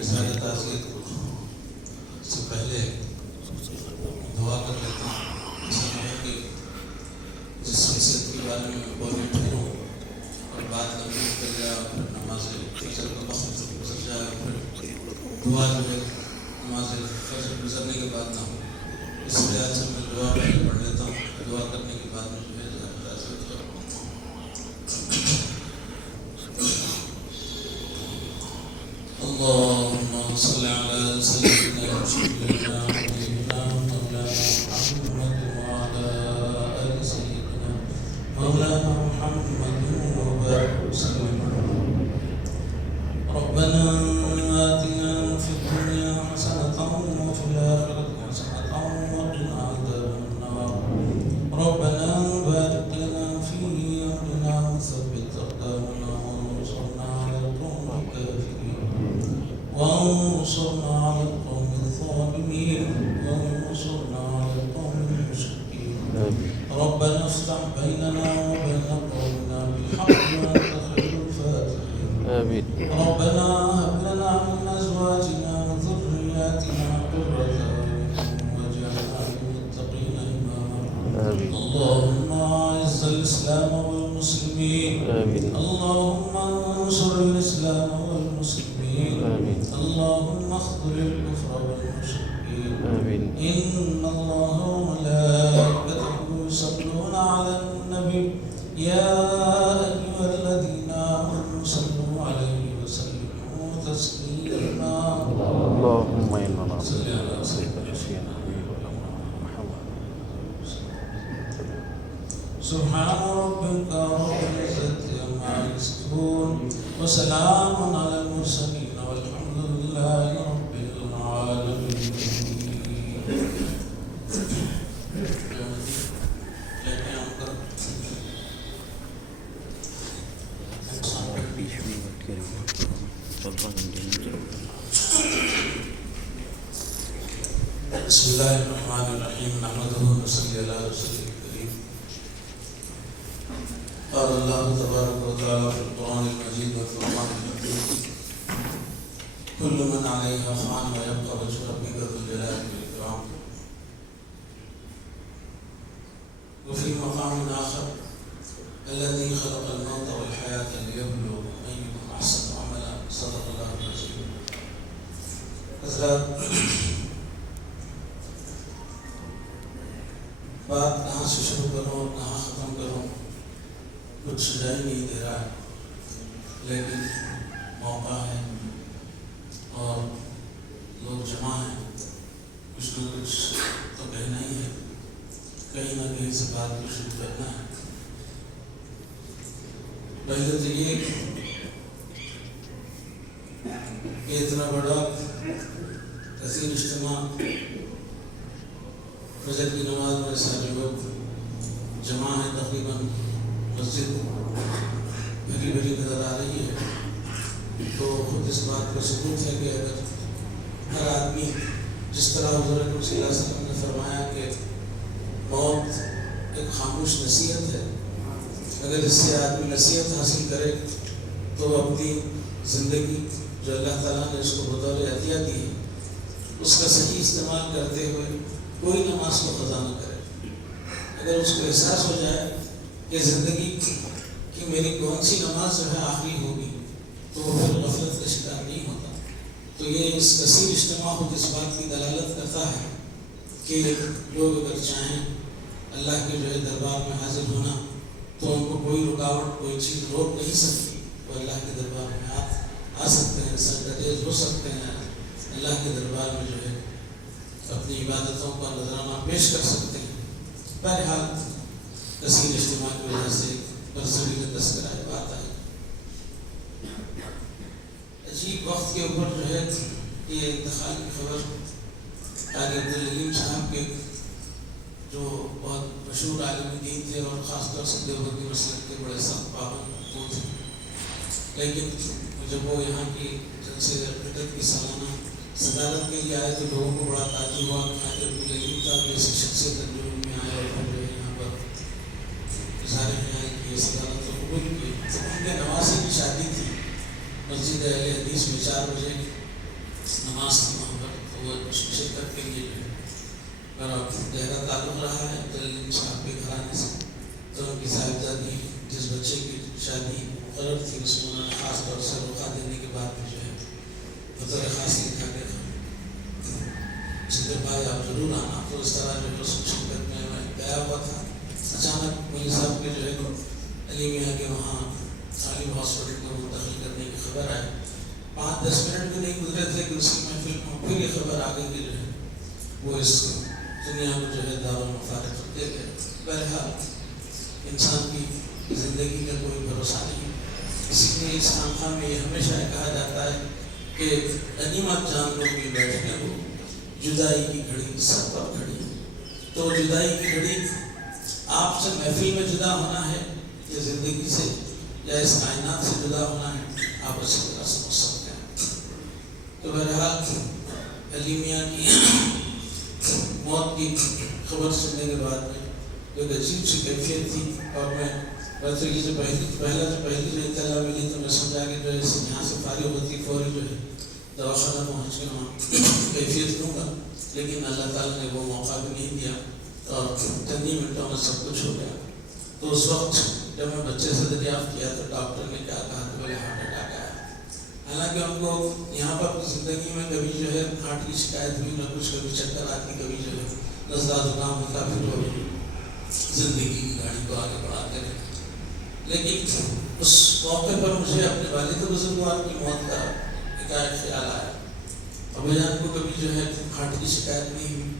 اظہار تعزیت سے پہلے دعا کر لیتا ہوں، ایسا نہ ہو کہ جس شخصیت کے بارے میں بولنے ٹھہروں اور بات لمبی نکل جائے اور پھر نماز فجر کا وقت گزر جائے اور پھر دعا جو ہے نماز فجر گزرنے کے بعد نہ ہو، اس خیال سے میں دعا پہلے پڑھ لیتا ہوں، دعا کرنے کے بعد میں جو ہے اظہار تعزیت کروں۔ اللهم صل على سيدنا وشفيعنا ونبينا مولانا محمد وعلى آل سيدنا مولانا محمد وبارك وسلم۔ ربنا آتنا في الدنيا حسنة وفي الآخرة حسنة وقنا عذاب النار۔ ربنا بارك لنا في أمرنا وثبت أقدامنا وانصرنا على القوم الكافرين، وانصرنا على القوم الظالمين، وانصرنا على القوم المشركين۔ ربنا افتح بيننا وبين قومنا بالحق وأنت خير الفاتحين۔ آمين۔ ربنا هب لنا من أزواجنا وذرياتنا قرة أعين واجعلنا للمتقين إماما۔ آمين۔ اللهم أعز الإسلام والمسلمين، آمين۔ اللهم انصر الإسلام والمسلمين، آمين۔ اللهم اخذل الكفر والمشركين، آمين۔ إن الله وملائكته يصلون على النبي يا أيها الذين آمنوا صلوا عليه وسلموا تسليما۔ اللهم إنا صل على سيدنا محمد۔ سبحان ربك رب العزة عما يصفون وسلام على المرسلين والحمد لله رب العالمين۔ بسم الله الرحمن الرحيم، نحمده ونصلي على رسوله الكريم۔ قال الله تبارك وتعالى في القرآن المجيد والفرقان الحميد: كل من عليها فان ويبقى وجه ربك ذو الجلال والإكرام۔ وفي مقام آخر: الذي خلق الموت والحياة ليبلوكم أيكم أحسن عملا۔ صدق الله العظيم۔ حضرات، بات کہاں سے شروع کروں اور کہاں ختم کروں کچھ سجائی نہیں دے رہا ہے، لیکن موقع ہے اور لوگ جمع ہیں، کچھ نہ کچھ تو کہنا ہی ہے، کہیں نہ کہیں سے بات کو شروع کرنا ہے۔ پہلے تو یہ کہ اتنا بڑا کثیر اجتماع، فجر کی نماز میں سارے لوگ جمع ہیں، تقریباً مسجد بھری بھری نظر آ رہی ہے، تو خود اس بات کا ثبوت ہے کہ اگر ہر آدمی جس طرح حضور اکرم صلی اللہ علیہ وسلم نے فرمایا کہ موت ایک خاموش نصیحت ہے، اگر اس سے آدمی نصیحت حاصل کرے تو اپنی زندگی جو اللہ تعالیٰ نے اس کو بطور عطیہ دی ہے اس کا صحیح استعمال کرتے ہوئے کوئی نماز کو قضا نہ کرے۔ اگر اس کو احساس ہو جائے کہ زندگی کی میری کون سی نماز جو ہے آخری ہوگی تو وہ پھر غفلت کا شکار نہیں ہوتا۔ تو یہ اس کثیر اجتماع خود اس بات کی دلالت کرتا ہے کہ لوگ اگر چاہیں اللہ کے جو ہے دربار میں حاضر ہونا تو ان کو کوئی رکاوٹ، کوئی چیز روک نہیں سکتی، وہ اللہ کے دربار میں آ سکتے ہیں، سجدہ ہو سکتے ہیں، اللہ کے دربار میں جو ہے اپنی عبادتوں کا نذرانہ پیش کر سکتے ہیں۔ بہرحال کثیر اجتماع کی وجہ سے برصغیر تذکرہ بات آئی۔ عجیب وقت کے اوپر جو ہے یہ انتقال کی خبر قاری عبدالعلیم صاحب کے جو بہت مشہور عالم دین تھے اور خاص طور سے دیوبندی مسلک کے بڑے سخت پابند وہ تھے، لیکن جب وہ یہاں کی جلسے عقیدت کی سالانہ صدارت کے لیے آئے تو لوگوں کو بڑا تعجب ہوا کہ قاری عبدالعلیم صاحب ایسی شخصیت تجربے میں آئے اور جو ہے یہاں پر اظہار خیال کی صدارت کو قبول کی۔ تو ان کے نواسے کی شادی تھی مسجد اہل حدیث میں 4 بجے نماز تھی وہاں پر، تو وہ شرکت کے لیے جو ہے میرا گہرا تعلق رہا ہے عبدالعلیم صاحب کے گھرانے سے. تو ان کی صاحبزادی جس بچے کی شادی مقرر تھی اس میں انہوں نے خاص طور سے روکا دینے کے بعد بھی جو ہے بطور خاص لکھا گیا تھا جتنے بھائی آپ ضرور آنا. تو اس طرح جو ہے اس شرکت میں گیا ہوا تھا. اچانک مولوی صاحب کے جو ہے علیمیہ کے وہاں عالم ہاسپٹل کو منتقل کرنے کی خبر آئی. 5-10 منٹ بھی نہیں گزرے تھے کہ اس کی محفل میں پھر یہ خبر آ گئی کہ جو ہے وہ اس دنیا کو جو ہے دار المفارق کر دے گئے. بہرحال انسان کی زندگی کا کوئی بھروسہ نہیں. اسی لیے اس خانقاہ میں یہ ہمیشہ کہا جاتا ہے کہ غنیمت جان لو کہ بیٹھنے ہو، جدائی کی گھڑی سب پر کھڑی. تو جدائی کی گھڑی آپ سے محفل میں جدا ہونا ہے یا زندگی سے یا اس کائنات سے جدا ہونا ہے، آپ اچھی طرح سمجھ سکتے ہیں. تو بہرحال علیمیہ کی موت کی خبر سننے کے بعد میں ایک عجیب سی کیفیت تھی. اور میں بچے سے پہلی جو اطلاع ملی تو میں سمجھا کہ جو ہے یہاں سے فارغ ہوتی فوری جو ہے دواخانہ پہنچ کے وہاں کیفیت دوں گا. لیکن اللہ تعالیٰ نے وہ موقع بھی نہیں دیا اور چند ہی منٹوں میں سب کچھ ہو گیا. تو اس وقت جب میں بچے سے دریافت کیا تو ڈاکٹر نے کیا کہا کہ بولے ہارٹ اٹیک آیا. حالانکہ ان کو یہاں پر زندگی میں کبھی جو ہے ہارٹ کی شکایت ہوئی نہ کچھ، کبھی چکر آتی، کبھی جو ہے نزلہ زکام ہوتا، پھر وہ زندگی کی گاڑی کو آگے بڑھاتے رہے. لیکن اس موقع پر مجھے اپنے والد بزرگوار کی موت کا ایک خیال آیا. ابو جان کو کبھی جو ہے ہارٹ کی شکایت نہیں ہوئی،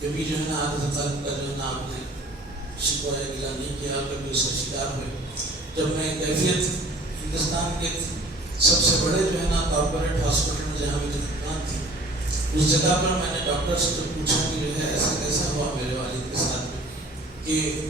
کبھی جو ہے نا عادت قلب کا جو ہے نا آپ نے شکوہ یا گلہ نہیں کیا، کبھی اس کا شکار ہوئے. جب میں کیفیت ہندوستان کے سب سے بڑے جو ہے نا کارپوریٹ ہاسپٹل میں جہاں میری دکان تھی اس جگہ پر میں نے ڈاکٹر سے پوچھا کہ جو ہے ایسا کیسا ہوا میرے والد کے ساتھ میں کہ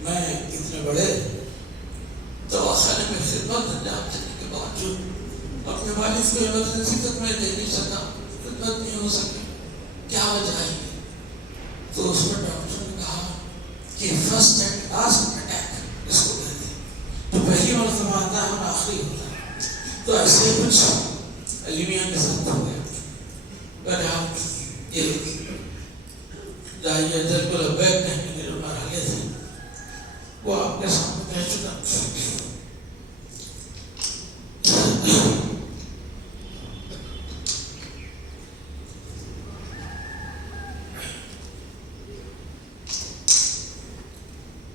میں اتنے بڑے دواخانے میں خدمت انجام دینے کے باوجود اپنے والد کو ایمرجنسی تک میں دے نہیں سکا، خدمت نہیں ہو سکی، کیا وجہ ہے؟ تو اس پر ڈاکٹر نے کہا کہ فرسٹ اینڈ لاسٹ اٹیک اس کو کہتے ہیں، تو پہلی مرتبہ آتا ہے اور آخری ہوتا ہے. تو ایسے کچھ علیمیہ کے ساتھ ہو گیا. بہرحال یہ داعی اجل کو لبیک کہنے کے جو مرحلے تھے وہ آپ کے سامنے کہہ چکا.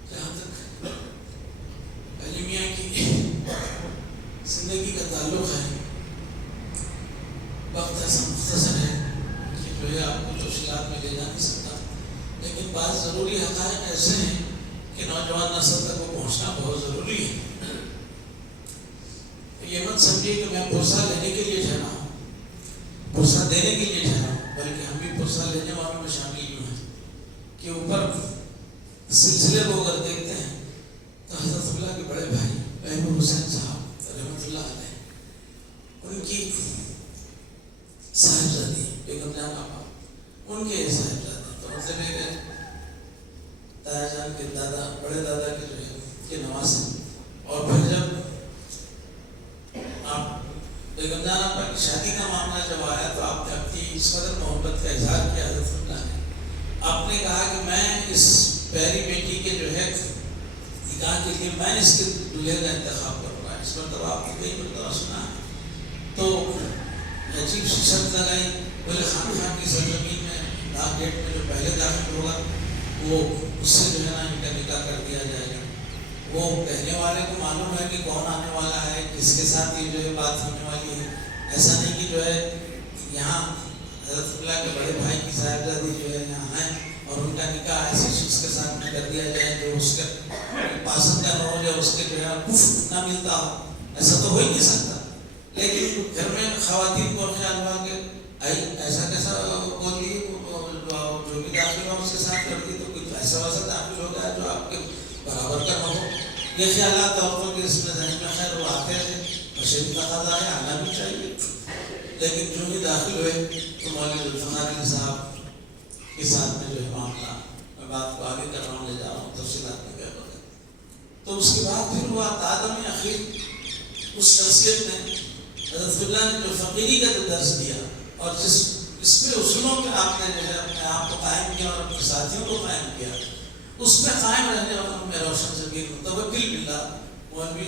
جہاں تک علیمیہ کی زندگی کا تعلق ہے، وقت ایسا مختصر ہے کہ جو ہے آپ کو تفصیلات میں لے جا نہیں سکتا. لیکن بعض ضروری حقائق ایسے ہیں کہ نوجوان نسل تک وہ پہنچنا بہت ضروری ہے. یہ مت سمجھیے کہ میں پرسہ لینے کے لیے ٹھہرا ہوں، پرسہ دینے کے لیے ٹھہرا ہوں، بلکہ ہم بھی پرسہ لینے والوں میں شامل ہی ہیں. کہ اوپر سلسلے کو اگر دیکھتے ہیں تو حضرت اللہ کے بڑے بھائی محبوب حسین صاحب رحمۃ اللہ علیہ، ان کی صاحبزادی بیگم جان آپا، ان کے صاحبزادی، تو مطلب ہے کہ تایا جان کے دادا، بڑے دادا کے جو ہے کے نواسے. اور پھر جب آپ بیگم جان آپا کی شادی کا معاملہ جب آیا تو آپ نے اپنی اس قدر محبت کا اظہار کیا حضرت اللہ نے. آپ نے کہا کہ میں اس پیاری بیٹی کے جو ہے نکاح کے لیے میں اس کے دلہے کا انتخاب کروں گا. اس مرتبہ آپ نے کئی مرتبہ سنا ہے. تو عجیب سی شرط لگائی، بولے خان خان کی سرزمین میں ڈاک گیٹ میں جو پہلے داخل ہوگا وہ اس سے جو ہے نا ان کا نکاح کر دیا جائے گا. وہ کہنے والے کو معلوم ہے کہ کون آنے والا ہے، کس کے ساتھ یہ جو ہے بات ہونے والی ہے. ایسا نہیں کہ جو ہے یہاں حضرت اللہ کے بڑے بھائی کی صاحبزادی جو ہے یہاں آئیں اور ان کا نکاح ایسے شخص کے ساتھ میں کر دیا جائے جو اس کا پسند کا نہ ہو یا اس کے جو ہے کفر نہ ملتا ہو. ایسا تو ہو ہی نہیں سکتا. لیکن گھر میں خواتین کو خیال ہوا کہ ایسا کیسا بول دی، جو بھی داخل ہوا اس کے ساتھ کر دی تو کچھ ایسا ویسا داخل ہو گیا جو آپ کے برابر کا نہ ہو. یہ خیالات عورتوں کے اس میں ذہن میں خیر وہ آتے تھے، بشری تقاضا ہے، آنا بھی چاہیے. لیکن جو بھی داخل ہوئے تو مولوی ذوالفقار علی صاحب کے ساتھ میں جو ہے معاملہ، میں بات کو آگے کر رہا ہوں، لے جا رہا ہوں تفصیلات میں کیا ہوگا. تو اس کے بعد پھر وہ آدم اخیر اس شخصیت نے حضرت اللہ نے جو فقیری کا جو درس دیا اور جس اس پہ اصولوں پہ آپ نے جو ہے اپنے آپ کو قائم کیا اور اپنے ساتھیوں کو قائم کیا، اس پہ قائم رہنے والوں میں روشن ضمیر متوکل باللہ مولوی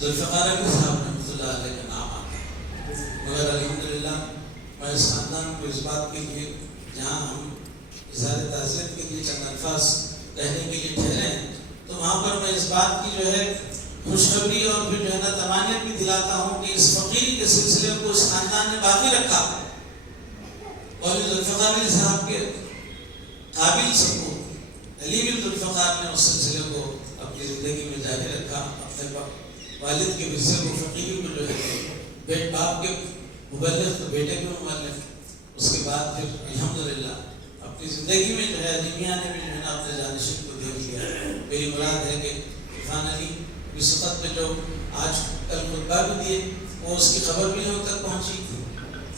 ذوالفقار علی صاحب رحمۃ اللہ علیہ کا نام آتا ہے، مگر الحمدللہ میں اس خاندان کو اس بات کے لیے جہاں ہم اظہار تعزیت کے لیے چند الفاظ کہنے کے لیے ٹھہرے ہیں، تو وہاں پر میں اس بات کی جو ہے خوشخبری اور پھر جو ہے نا تمانیت بھی دلاتا ہوں کہ اس فقیری کے سلسلے کو اس خاندان نے باقی رکھا، اور ذوالفقار علی صاحب کے قابل سپوت علی بن ذوالفقار نے اس سلسلے کو اپنی زندگی میں جاری رکھا، اپنے والد کے ورثے کو فقیری کو جو ہے بیٹ باپ کے مبلغ تو بیٹے کے مبلغ، اس کے بعد پھر الحمدللہ اپنی زندگی میں جو ہے علی میاں نے بھی جو ہے نا اپنے جانشین کو دیکھ لیا۔ میری مراد ہے کہ عرفان علی اس وقت میں جو آج کل خطبہ بھی دیے وہ اس کی خبر بھی ہم تک پہنچی،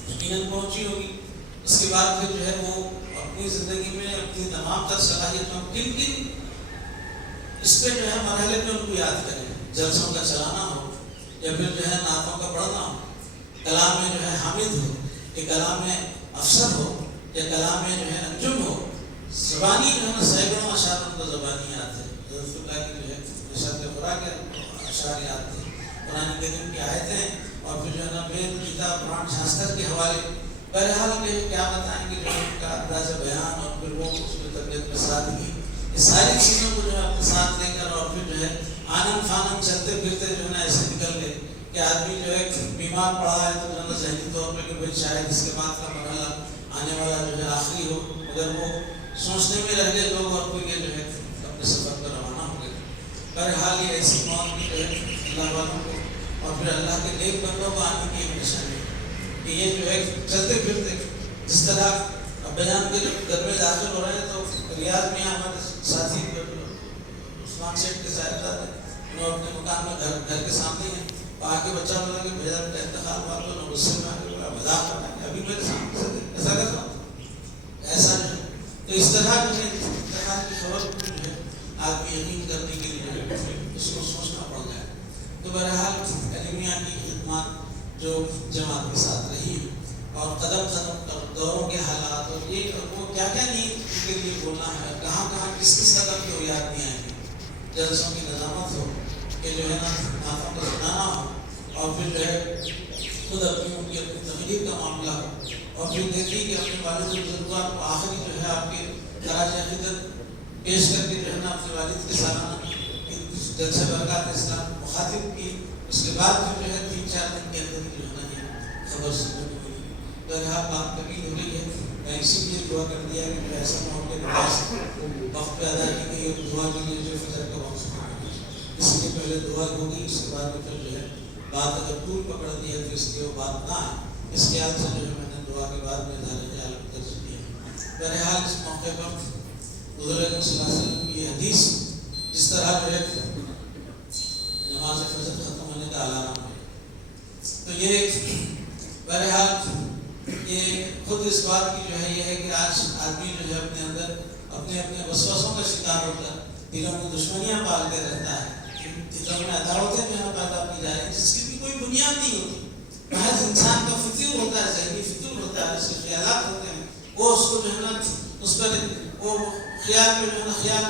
یقیناً پہنچی ہوگی۔ اس کے بعد پھر جو ہے وہ اپنی زندگی میں اپنی تمام تر صلاحیتوں کن کن اس پہ جو ہے مرحلے میں ان کو یاد کریں، جلسوں کا چلانا ہو یا پھر جو ہے نعتوں کا پڑھنا ہو، کلام میں جو ہے حامد ہو یا کلام میں افسر ہو یا کلام میں جو ہے انجم ہو، زبانی جو ہے نا سینکڑوں اشعار ان کو زبانی یاد ہے۔ حضرت اللہ کی جو ہے ارشاد خوراک کے اشعار یاد تھے، قرآن کریم کی آیتیں، اور پھر جو ہے نا وید گیتا پران شاستر کے حوالے۔ بہرحال کہ کیا بتائیں گے جو ان کا انداز بیان اور پھر وہ اس میں طبیعت میں سادگی، اس ساری چیزوں کو جو ہے اپنے ساتھ لے کر اور پھر جو ہے آنن فانن چلتے پھرتے جو ہے نا ایسے نکل گئے کہ آدمی جو ہے بیمار پڑا ہے تو جو ہے نا ذہنی طور پہ کہ بھائی شاید اس کے بعد کا مرحلہ آنے والا جو ہے آخری ہو، مگر وہ سوچنے میں رہ گئے لوگ اور پھر یہ جو ہے اپنے سفر پر روانہ ہو گئے۔ بہرحال یہ ایسی موت کی جو ہے اللہ والوں کو اور پھر اللہ کے نیک بندوں کو آنے کی ایک نشانی ہے کہ یہ جو ہے چلتے پھرتے جس طرح ابا جان کے جب گھر میں داخل ہو رہے ہیں تو ریاض میں ہمارے ساتھی عثمان شیخ کے صاحبزادے انہوں اپنے مکان میں گھر کے سامنے ہیں، آ کے بچہ بولا کہ بھیا کا انتقال ہوا تو غصے میں آ کے مذاق کرنا ہے ابھی میرے سامنے سے ایسا کر رہا ہوں ایسا جو ہے، تو اس طرح جو ہے انتقال کی خبر جو ہے آدمی یقین کرنے کے لیے جو ہے اس کو سوچنا پڑ جائے۔ تو بہرحال علی میاں کی خدمات جو جماعت کے ساتھ رہی اور قدم قدم دوروں کے حالات اور یہ وہ کیا کیا نہیں ان کے لیے بولنا ہے، کہاں کہاں کس کس قدم کی وہ یاد نہیں آئیں گی، جلسوں کی نظامت ہو کہ جو ہے نا نعتوں کو سنانا ہو اور پھر جو ہے خود اپنی تقریر کا معاملہ ہو اور پھر دیکھیے کہ اپنے والد بزرگوار کو آخری جو ہے آپ کے خراج عقیدت پیش کر کے جو ہے نا اپنے والد کے سالانہ جلسہ برکات اسلام مخاطب کی، اس کے بعد پھر جو ہے 3-4 دن کے اندر جو ہے نا یہ خبر سننے کو ملی۔ بہرحال بات کبھی ہو رہی ہے، میں اسی لیے دعا کر دیا کہ جو ایسا نہ ہو کہ وقت پہ ادا کی گئی اور دعا کے لیے جو فجر کا وقت اس لیے پہلے دعا ہوگی، اس کے بعد پھر جو ہے بات اگر طول پکڑ دی ہے تو اس لیے وہ بات نہ آئے، اس خیال سے جو ہے میں نے دعا کے بعد میں اظہار خیال درج کیا۔ بہرحال اس موقع پر حضور اکرم صلی اللہ علیہ وسلم کی یہ حدیث جس طرح جو ہے نماز فجر ختم ہونے کا علامہ ہے، تو یہ بہرحال یہ خود اس بات کی جو ہے یہ ہے کہ آج آدمی جو ہے اپنے اندر اپنے وسوسوں کا شکار ہوتا ہے، دلوں میں دشمنیاں پالتے رہتا ہے، دلوں میں عداوتیں جو ہے پیدا کی جا رہی ہیں جس کی بھی کوئی بنیاد نہیں ہوتی، محض انسان کا فطور ہوتا ہے، ذہنی فطور ہوتا ہے، اس کے خیالات ہوتے ہیں، وہ اس کو جو ہے نا اس پر وہ خیال میں جو ہے نا خیال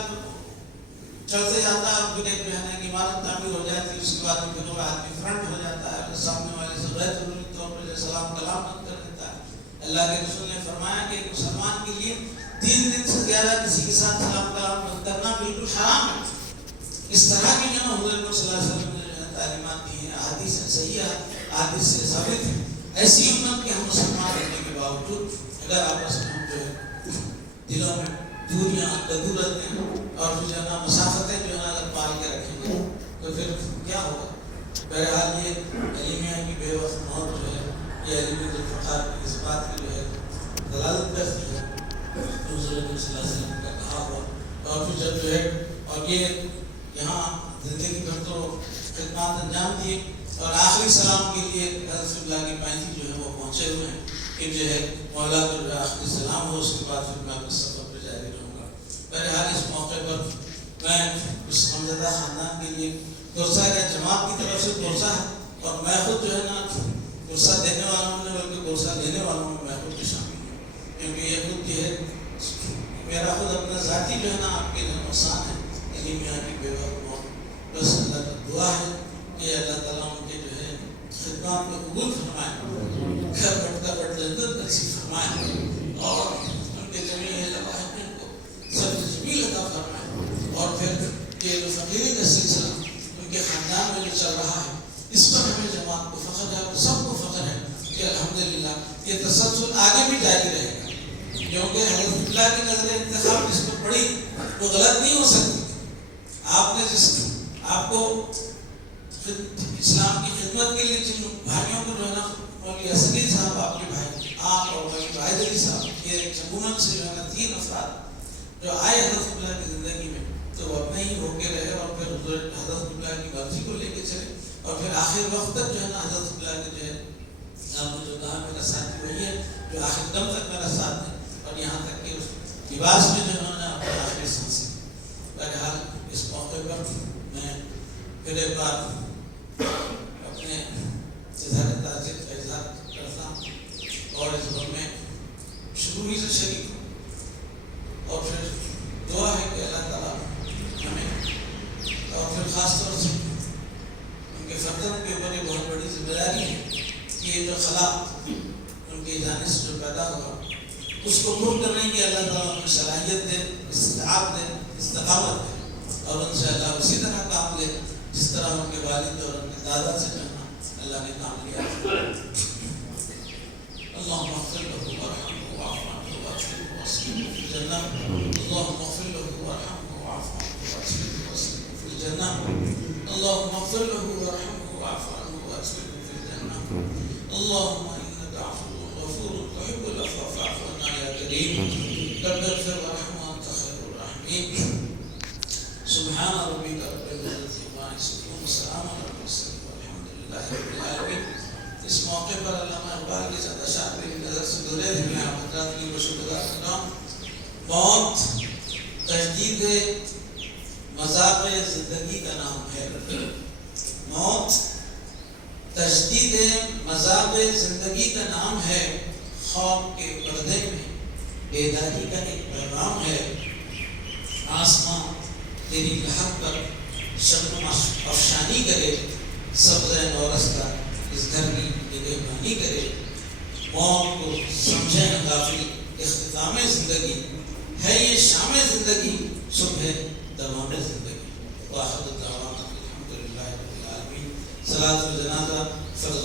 چلتے جاتا ہے، پھر ایک جو ہے نا ایک عمارت تعمیر ہو جاتی ہے، اس کے بعد پھر وہ آدمی فرنٹ ہو جاتا ہے، سامنے والے سے غیر ضروری طور پر سلام کلام بند کر دیتا ہے۔ اللہ کے رسول نے فرمایا کہ ایک مسلمان کے لیے 3 دن سے زیادہ کسی کے ساتھ سلام کلام بند کرنا بالکل حرام ہے۔ اس طرح کی جو ہے حضور صلی اللہ علیہ وسلم نے جو ہے تعلیمات دی ہیں، احادیث صحیح ہے، احادیث سے ثابت ہے۔ ایسی امت کے ہم مسلمان رہنے کے باوجود اگر آپس میں ہم جو ہے دلوں میں دوریاں کدورتیں اور جو ہے نا مسافتیں جو ہے نا اگر پال کے رکھیں گے تو پھر کیا ہوگا؟ بہرحال یہ علی میاں کی بے وقت موت جو ہے یہ علی بن ذوالفقار کی اس بات کی جو ہے دلالت کرتی ہے حضور صلی اللہ علیہ وسلم کا کہا ہوا، اور پھر جب جو ہے اور یہ یہاں زندگی بھر تو خدمات انجام دیے اور آخری سلام کے لیے حضرت اللہ کی پینتی جو ہے وہ پہنچے ہوئے ہیں کہ جو ہے مولا کو جو آخری سلام ہو، اس کے بعد پھر میں اپنے سفر پہ جاری رہوں گا۔ بہرحال اس موقع پر میں زدہ خاندان کے لیے قرصہ کا جماعت کی طرف سے قرصہ ہے، اور میں خود جو ہے نا قرصہ دینے والوں میں بلکہ قرصہ لینے والوں میں خود بھی شامل ہوں، کیونکہ یہ خود جو ہے میرا خود اپنا ذاتی جو ہے نا آپ کے لیے نقصان ہے، یعنی میاں کی بے وقت موت۔ بس اللہ کا دعا ہے کہ اللہ تعالیٰ ان کے جو ہے خدمات کو قبول فرمائے، گھر بٹتا بٹتا عزت نصیب فرمائے، اور ان کے جمیع لواحقین کو سب جمیل عطا فرمائے، اور پھر یہ جو فقیری کا سلسلہ ان کے خاندان میں جو چل رہا ہے اس پر ہمیں جماعت کو فخر ہے اور سب کو فخر ہے کہ الحمدللہ یہ تسلسل آگے بھی جاری رہے گا، کیونکہ حضرت اللہ کی نظر انتخاب جس پر پڑی وہ غلط نہیں ہو سکتی۔ آپ نے آپ کو اسلام کی خدمت کے لیے جن بھائیوں کو جو ہے نا مولوی اسدی صاحب آپ کے بھائی، آپ اور مولوی واحد علی صاحب، یہ چکونت سے جو ہے نا 3 افراد جو آئے حضرت اللہ کی زندگی میں تو وہ اپنے ہی ہو کے رہے، اور پھر حضرت اللہ کی مرضی کو لے کے چلے، اور پھر آخر وقت تک جو ہے نا حضرت اللہ کے جو ہے آپ نے جو کہا میرا ساتھی وہی ہے جو آخر دم تک میرا ساتھ ہے، اور یہاں تک کہ اس لباس میں جو انہوں نے اپنے آخری سانسیں۔ بہرحال اس موقع پر میں پھر ایک بار اپنے اظہار تعزیت کا اظہار کرتا ہوں، اور اس غم میں شروع ہی سے شریک ہوں، اور پھر دعا ہے کہ اللہ تعالیٰ ہمیں، اور پھر خاص طور سے ان کے فرزند کے اوپر یہ بہت بڑی ذمہ داری ہے کہ یہ جو خلا ان کی جانب سے جو پیدا ہوا اس کو پر کرنے کی اللہ تعالیٰ ہمیں صلاحیت دے، استطاعت دے، استقامت دے، اور ان سے اللہ اسی طرح کام لے جس طرح ان کے والد اور ان کے دادا سے کہنا اللہ نے کام لیا۔ اللهم اغفر له وارحمه واعف عنه وادخله واسلمه في الجنة، اللهم اغفر له وارحمه واعف عنه وادخله واسلمه في الجنة، اللهم اغفر له وارحمه واعف عنه وادخله في الجنة، اللهم انك عفو غفور تحب العفو فاعف عنا يا كريم، رب اغفر وارحم وانت خير الراحمين، سبحان ربك رب العزة عما يصفون وسلام على المرسلين والحمد لله رب العالمين۔ اس موقع پر علامہ اقبال کی زیادہ شاعری کی نظر سے دورے بھی میں آپ حضرات کی بشکر کرتا ہوں۔ موت تجدید مذاق زندگی کا نام ہے، موت تجدید مذاق زندگی کا نام ہے، خواب کے پردے میں بیداری کا ایک پیغام ہے، آسمان تیری لہر پر شبنم افشانی کرے، سبز نورستہ اس گھر کی نگہبانی کرے، موت کو سمجھے نہ غافل اختتام زندگی ہے، یہ شام زندگی صبح دوام زندگی۔ واخر دعوانا الحمدللہ رب العالمین۔ صلاۃ الجنازہ فرض